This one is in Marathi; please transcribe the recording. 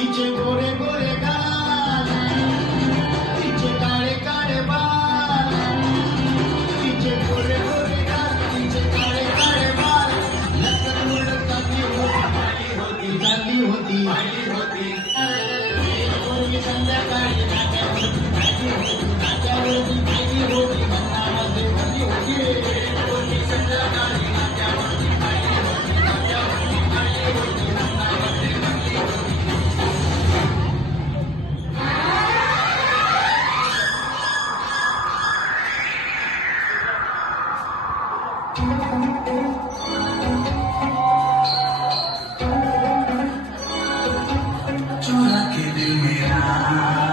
तिचे गोरे गोरे गाल, तिचे काळे काळे बाल, तिचे गोरे गोरे गाल, तिचे काळे काळे बाल, लग्न उडत चालली होती, आली होती. एक पोरगी संध्याकाळी नाट्यावरती पाहिली होती, मनामध्ये भरली होती. एक पोरगी संध्याकाळी नाट्यावरती पाहिली होती, नाट्यावरती पाहिली होती, मनामध्ये भरली होती. चुरा के दिल मेरा